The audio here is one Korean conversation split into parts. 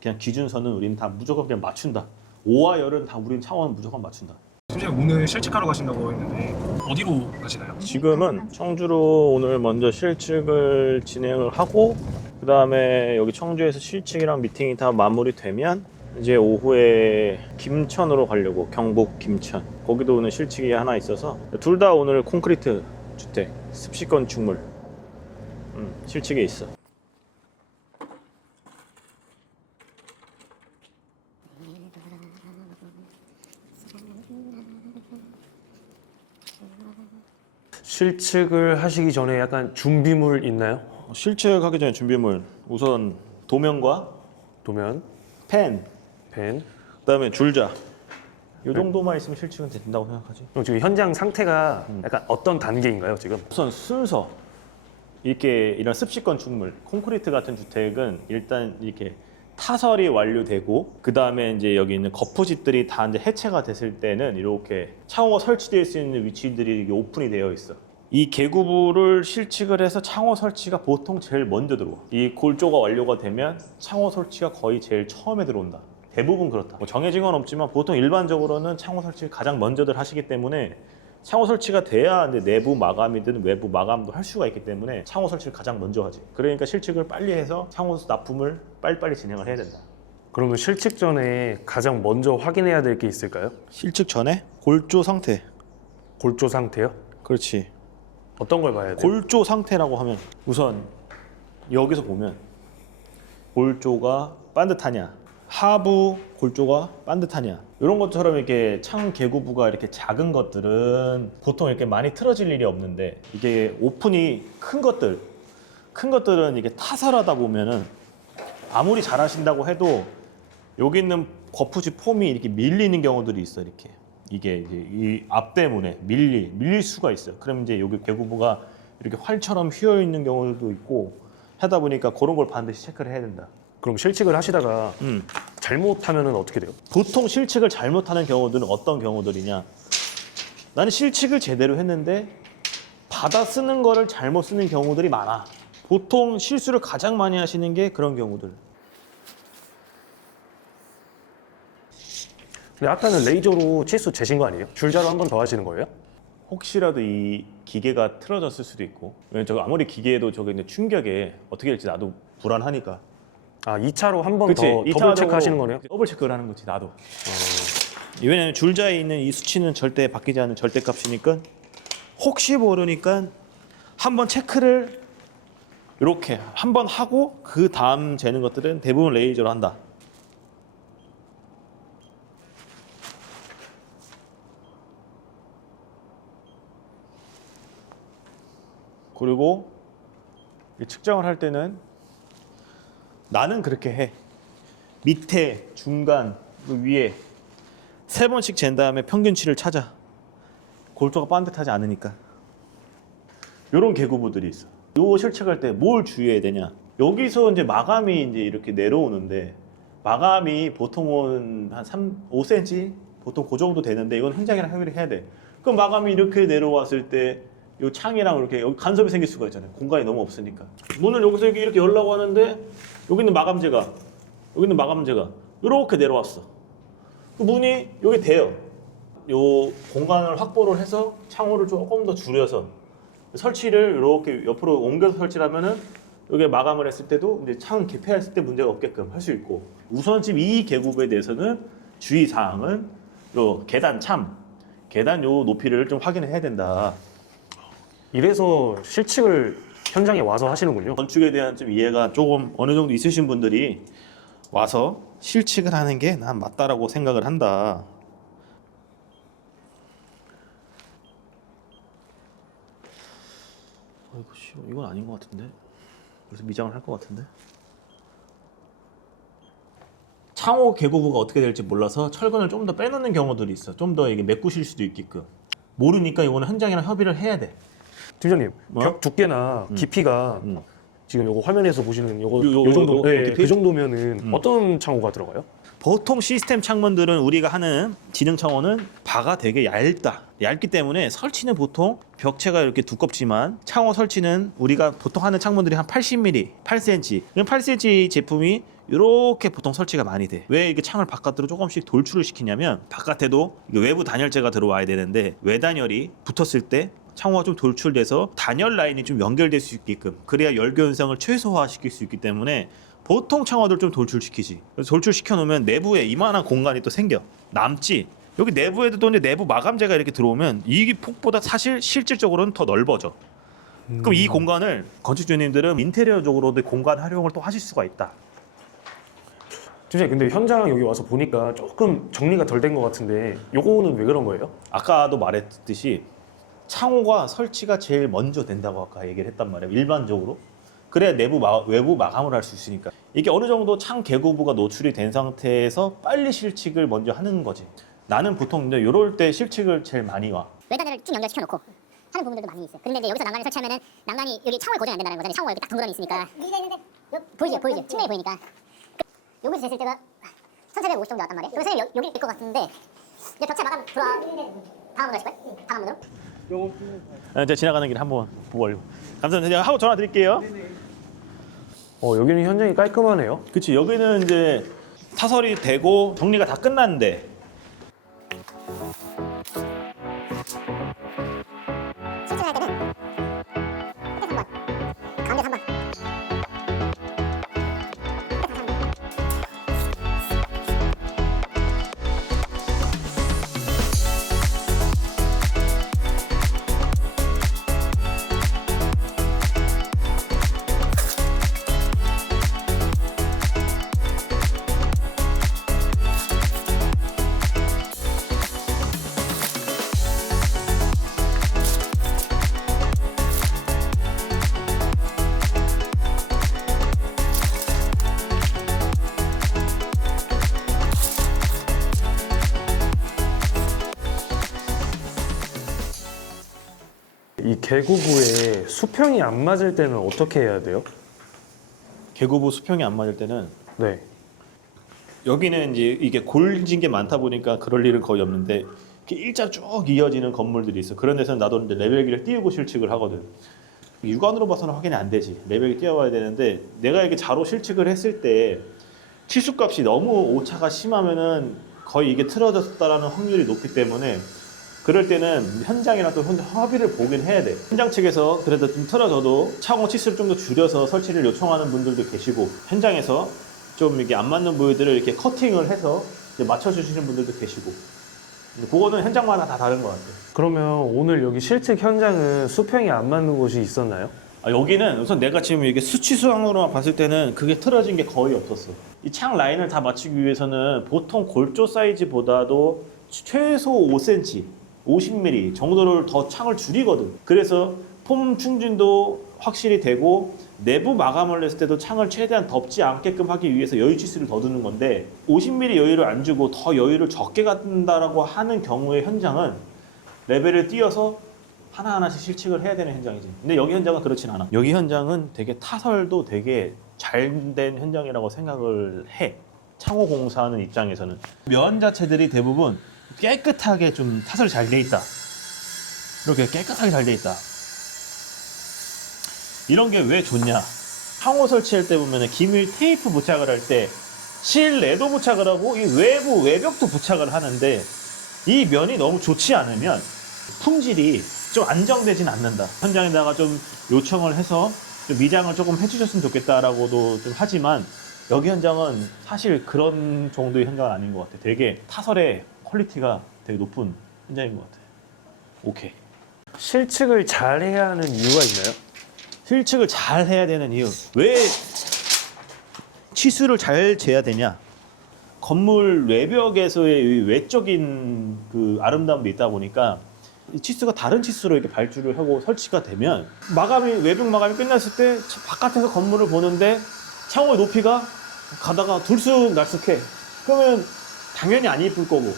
그냥 기준선은 우리는 다 무조건 그냥 맞춘다. 5와 열은 다 우리는 창원은 무조건 맞춘다. 팀장님 오늘 실직하러 가신다고 했는데 어디로 가시나요? 지금은 청주로 오늘 먼저 실측을 진행을 하고 그 다음에 여기 청주에서 실측이랑 미팅이 다 마무리되면 이제 오후에 김천으로 가려고 경북 김천 거기도 오늘 실측이 하나 있어서 둘 다 오늘 콘크리트 주택 습식 건축물 음, 실측에 있어. 실측을 하시기 전에 약간 준비물 있나요? 실측하기 전에 준비물 우선 도면과 도면, 펜 펜. 그다음에 줄자 이 정도만 있으면 실측은 된다고 생각하지. 그럼 지금 현장 상태가 약간 어떤 단계인가요, 지금? 우선 순서 이렇게 이런 습식 건축물 콘크리트 같은 주택은 일단 이렇게 타설이 완료되고 그 다음에 이제 여기 있는 거푸집들이 다 이제 해체가 됐을 때는 이렇게 창호가 설치될 수 있는 위치들이 이게 오픈이 되어 있어. 이 개구부를 실측을 해서 창호 설치가 보통 제일 먼저 들어와. 이 골조가 완료가 되면 창호 설치가 거의 제일 처음에 들어온다. 대부분 그렇다. 뭐 정해진 건 없지만 보통 일반적으로는 창호 설치를 가장 먼저들 하시기 때문에 창호 설치가 돼야 이제 내부 마감이든 외부 마감도 할 수가 있기 때문에 창호 설치를 가장 먼저 하지. 그러니까 실측을 빨리 해서 창호 납품을 빨리빨리 진행을 해야 된다. 그러면 실측 전에 가장 먼저 확인해야 될 게 있을까요? 실측 전에 골조 상태. 골조 상태요? 그렇지. 어떤 걸 봐야 돼요? 골조 상태라고 하면 우선 여기서 보면 골조가 반듯하냐 하부 골조가 반듯하냐 이런 것처럼 이렇게 창 개구부가 이렇게 작은 것들은 보통 이렇게 많이 틀어질 일이 없는데 이게 오픈이 큰 것들 큰 것들은 이게 타설하다 보면은 아무리 잘하신다고 해도 여기 있는 거푸지 폼이 이렇게 밀리는 경우들이 있어 이렇게 이게 이 앞 때문에 밀리 밀릴 수가 있어요. 그럼 이제 여기 개구부가 이렇게 활처럼 휘어 있는 경우도 있고 하다 보니까 그런 걸 반드시 체크를 해야 된다. 그럼 실측을 하시다가 음. 잘못하면 어떻게 돼요? 보통 실측을 잘못하는 경우들은 어떤 경우들이냐? 나는 실측을 제대로 했는데 받아 쓰는 거를 잘못 쓰는 경우들이 많아. 보통 실수를 가장 많이 하시는 게 그런 경우들. 근데 아까는 레이저로 치수 재신 거 아니에요? 줄자로 한 번 더 하시는 거예요? 혹시라도 이 기계가 틀어졌을 수도 있고 왜냐면 저 아무리 기계도 저게 이제 충격에 어떻게 될지 나도 불안하니까 아, 2차로 한번 그치? 더 더블 이차적으로 체크 하시는 거네요? 더블 체크를 하는 거지 나도 왜냐면 줄자에 있는 이 수치는 절대 바뀌지 않는 절대값이니까 혹시 모르니까 한번 체크를 이렇게 한 번 하고 그 다음 재는 것들은 대부분 레이저로 한다 그리고 이 측정을 할 때는 나는 그렇게 해. 밑에, 중간, 그 위에 세 번씩 잰 다음에 평균치를 찾아. 골조가 반듯하지 않으니까. 요런 개구부들이 있어. 요 실측할 때 뭘 주의해야 되냐? 여기서 이제 마감이 이제 이렇게 내려오는데 마감이 보통은 한 3, 5cm 보통 그 정도 되는데 이건 현장이랑 협의를 해야 돼. 그럼 마감이 이렇게 내려왔을 때 요 창이랑 이렇게 여기 간섭이 생길 수가 있잖아요. 공간이 너무 없으니까. 문을 여기서 이렇게 열라고 하는데 여기 있는 마감재가 여기 있는 마감재가 이렇게 내려왔어. 그 문이 여기 돼요. 요 공간을 확보를 해서 창호를 조금 더 줄여서 설치를 이렇게 옆으로 옮겨서 설치를 하면은 여기 마감을 했을 때도 이제 창 개폐했을 때 문제가 없게끔 할 수 있고 우선 지금 이 계급에 대해서는 주의 사항은 요 계단 참 계단 요 높이를 좀 확인해야 된다. 이래서 실측을 현장에 와서 하시는군요. 건축에 대한 좀 이해가 조금 어느 정도 있으신 분들이 와서 실측을 하는 게 난 맞다라고 생각을 한다. 아이고 씨, 이건 아닌 것 같은데. 그래서 미장을 할 것 같은데. 창호 개구부가 어떻게 될지 몰라서 철근을 좀 더 빼놓는 경우들이 있어. 좀 더 이게 메꾸실 수도 있게끔. 모르니까 이거는 현장이랑 협의를 해야 돼. 팀장님, 뭐? 벽 두께나 깊이가 음. 지금 요거 화면에서 보시는 요거 요- 요- 요, 정도 요- 네, 이렇게 그 페이지- 정도면은 음. 어떤 창호가 들어가요? 보통 시스템 창문들은 우리가 하는 지능 창호는 바가 되게 얇다. 얇기 때문에 설치는 보통 벽체가 이렇게 두껍지만 창호 설치는 우리가 보통 하는 창문들이 한 80mm, 8cm. 그럼 8cm 제품이 이렇게 보통 설치가 많이 돼. 왜 이게 창을 바깥으로 조금씩 돌출을 시키냐면 바깥에도 외부 단열재가 들어와야 되는데 외단열이 붙었을 때 창호가 좀 돌출돼서 단열 라인이 좀 연결될 수 있게끔 그래야 열교 현상을 최소화시킬 수 있기 때문에 보통 창호들 좀 돌출시키지. 돌출시켜 놓으면 내부에 이만한 공간이 또 생겨. 남지. 여기 내부에도 또 이제 내부 마감재가 이렇게 들어오면 이 폭보다 사실 실질적으로는 더 넓어져. 그럼 이 공간을 건축주님들은 인테리어적으로도 공간 활용을 또 하실 수가 있다. 팀장님 근데 현장 여기 와서 보니까 조금 정리가 덜 된 것 같은데 요거는 왜 그런 거예요? 아까도 말했듯이 창호가 설치가 제일 먼저 된다고 아까 얘기를 했단 말이에요. 일반적으로. 그래야 내부 마- 외부 마감을 할 수 있으니까. 이게 어느 정도 창 개구부가 노출이 된 상태에서 빨리 실측을 먼저 하는 거지. 나는 보통 이제 이럴 때 실측을 제일 많이 와. 외단을 쭉 연결시켜 놓고 하는 부분들도 많이 있어요. 근데 이제 여기서 난간을 설치하면은 난간이 여기 창호에 고정이 안 된다는 거잖아요. 창호가 여기 딱 덩그러니 있으니까. 보이죠, 보이죠. 측면이 보이니까. 그, 여기서 쟀을 때가 1,450 정도 왔단 말이에요. 그래서 선생님 여- 여기 있을 것 같은데 이제 벽체 마감 들어와. 다음 으로 하실 거예요? 다음 으로? 아, 제가 지나가는 길에 한번 보고 가려고. 감사합니다. 제가 하고 전화 드릴게요. 어 여기는 현장이 깔끔하네요. 그치 여기는 이제 타설이 되고 정리가 다 끝났는데 이 개구부에 수평이 안 맞을 때는 어떻게 해야 돼요? 개구부 수평이 안 맞을 때는 네. 여기는 이제 이게 골진 게 많다 보니까 그럴 일은 거의 없는데 이렇게 일자 쭉 이어지는 건물들이 있어. 그런 데서는 나도 이제 레벨기를 띄우고 실측을 하거든. 육안으로 봐서는 확인이 안 되지. 레벨기 띄워봐야 되는데 내가 이게 자로 실측을 했을 때 치수값이 너무 오차가 심하면은 거의 이게 틀어졌다라는 확률이 높기 때문에 그럴 때는 현장이랑 또 현- 합의를 보긴 해야 돼. 현장 측에서 그래도 좀 틀어져도 창호 치수를 좀 더 줄여서 설치를 요청하는 분들도 계시고 현장에서 좀 이게 안 맞는 부위들을 이렇게 커팅을 해서 맞춰주시는 분들도 계시고 그거는 현장마다 다 다른 것 같아요. 그러면 오늘 여기 실측 현장은 수평이 안 맞는 곳이 있었나요? 아, 여기는 우선 내가 지금 이게 수치수항으로만 봤을 때는 그게 틀어진 게 거의 없었어. 이 창 라인을 다 맞추기 위해서는 보통 골조 사이즈보다도 최소 5cm, 50mm 정도를 더 창을 줄이거든. 그래서 폼 충진도 확실히 되고 내부 마감을 했을 때도 창을 최대한 덮지 않게끔 하기 위해서 여유 치수를 더 두는 건데 50mm 여유를 안 주고 더 여유를 적게 갖는다라고 하는 경우의 현장은 레벨을 띄어서 하나하나씩 실측을 해야 되는 현장이지. 근데 여기 현장은 그렇진 않아. 여기 현장은 되게 타설도 되게 잘 된 현장이라고 생각을 해. 창호 공사하는 입장에서는 면 자체들이 대부분 깨끗하게 좀 타설이 잘 돼 있다. 이렇게 깨끗하게 잘 돼 있다. 이런 게 왜 좋냐? 창호 설치할 때 보면 기밀 테이프 부착을 할 때 실내도 부착을 하고 이 외부 외벽도 부착을 하는데 이 면이 너무 좋지 않으면 품질이 좀 안정되진 않는다. 현장에다가 좀 요청을 해서 좀 미장을 조금 해주셨으면 좋겠다라고도 좀 하지만 여기 현장은 사실 그런 정도의 현장은 아닌 것 같아. 되게 타설의 퀄리티가 되게 높은 현장인 것 같아. 오케이. 실측을 잘 해야 하는 이유가 있나요? 실측을 잘 해야 되는 이유. 왜 치수를 잘 재야 되냐? 건물 외벽에서의 이 외적인 그 아름다움도 있다 보니까 이 치수가 다른 치수로 이렇게 발주를 하고 설치가 되면 마감이 외벽 마감이 끝났을 때 바깥에서 건물을 보는데 창호의 높이가 가다가 들쑥날쑥해. 그러면 당연히 안 이쁠 거고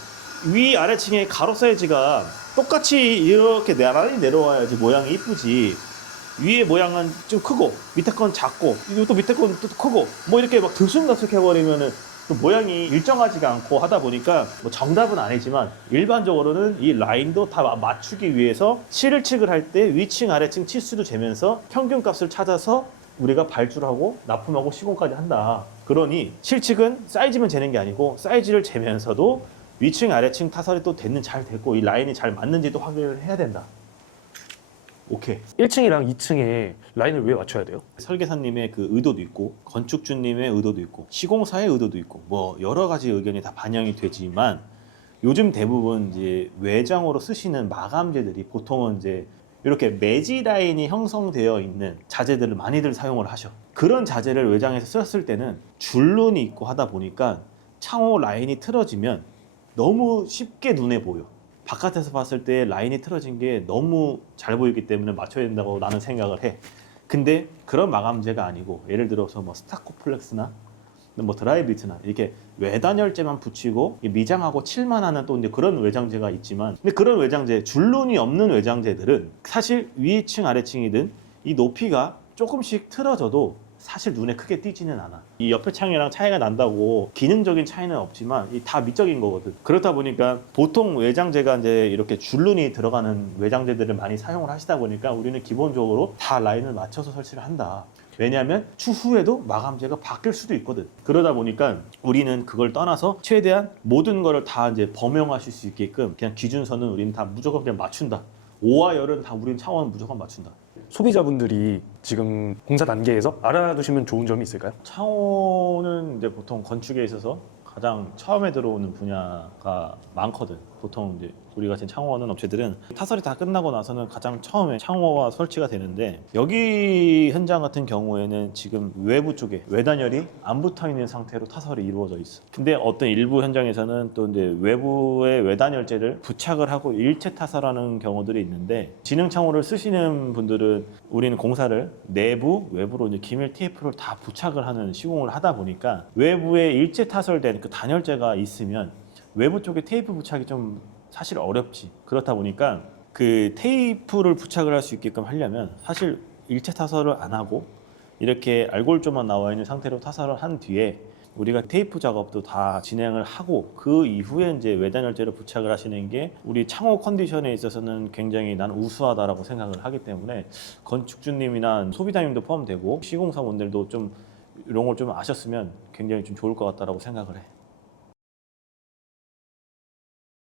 위 아래층의 가로 사이즈가 똑같이 이렇게 나란히 내려와야지 모양이 이쁘지. 위에 모양은 좀 크고 밑에 건 작고 이것도 밑에 건 또 크고 뭐 이렇게 막 들쑥날쑥 해버리면은 또 모양이 일정하지가 않고 하다 보니까 뭐 정답은 아니지만 일반적으로는 이 라인도 다 마- 맞추기 위해서 실측을 할 때 위층 아래층 치수도 재면서 평균값을 찾아서 우리가 발주하고 납품하고 시공까지 한다. 그러니 실측은 사이즈만 재는 게 아니고 사이즈를 재면서도 위층 아래층 타설이 또 됐는 잘 됐고 이 라인이 잘 맞는지도 확인을 해야 된다. 오케이. 1층이랑 2층에 라인을 왜 맞춰야 돼요? 설계사님의 그 의도도 있고 건축주님의 의도도 있고 시공사의 의도도 있고 뭐 여러 가지 의견이 다 반영이 되지만 요즘 대부분 이제 외장으로 쓰시는 마감재들이 보통은 이제 이렇게 매지 라인이 형성되어 있는 자재들을 많이들 사용을 하셔. 그런 자재를 외장에서 썼을 때는 줄눈이 있고 하다 보니까 창호 라인이 틀어지면 너무 쉽게 눈에 보여. 바깥에서 봤을 때 라인이 틀어진 게 너무 잘 보이기 때문에 맞춰야 된다고 나는 생각을 해. 근데 그런 마감재가 아니고 예를 들어서 뭐 스타코플렉스나 뭐 드라이비트나 이렇게 외단열재만 붙이고 이 미장하고 칠만 하는 또 이제 그런 외장재가 있지만 근데 그런 외장재 줄눈이 없는 외장재들은 사실 위층 아래층이든 이 높이가 조금씩 틀어져도 사실 눈에 크게 띄지는 않아. 이 옆에 창이랑 차이가 난다고 기능적인 차이는 없지만 이 다 미적인 거거든. 그렇다 보니까 보통 외장재가 이제 이렇게 줄눈이 들어가는 외장재들을 많이 사용을 하시다 보니까 우리는 기본적으로 다 라인을 맞춰서 설치를 한다. 왜냐하면 추후에도 마감재가 바뀔 수도 있거든. 그러다 보니까 우리는 그걸 떠나서 최대한 모든 거를 다 이제 범용하실 수 있게끔 그냥 기준선은 우리는 다 무조건 그냥 맞춘다. 5와 열은 다 우리는 창원은 무조건 맞춘다. 소비자분들이 지금 공사 단계에서 알아두시면 좋은 점이 있을까요? 창호는 이제 보통 건축에 있어서 가장 처음에 들어오는 분야가 많거든. 보통 이제 우리 같은 창호하는 업체들은 타설이 다 끝나고 나서는 가장 처음에 창호가 설치가 되는데 여기 현장 같은 경우에는 지금 외부 쪽에 외단열이 안 붙어 있는 상태로 타설이 이루어져 있어. 근데 어떤 일부 현장에서는 또 이제 외부의 외단열재를 부착을 하고 일체 타설하는 경우들이 있는데 지능 창호를 쓰시는 분들은 우리는 공사를 내부 외부로 이제 기밀 TF를 다 부착을 하는 시공을 하다 보니까 외부에 일체 타설된 그 단열재가 있으면 외부 쪽에 테이프 부착이 좀 사실 어렵지. 그렇다 보니까 그 테이프를 부착을 할 수 있게끔 하려면 사실 일체 타설을 안 하고 이렇게 알골조만 나와 있는 상태로 타설을 한 뒤에 우리가 테이프 작업도 다 진행을 하고 그 이후에 이제 외단열재를 부착을 하시는 게 우리 창호 컨디션에 있어서는 굉장히 난 우수하다라고 생각을 하기 때문에 건축주님이나 소비자님도 포함되고 시공사분들도 좀 이런 걸 좀 아셨으면 굉장히 좀 좋을 것 같다라고 생각을 해.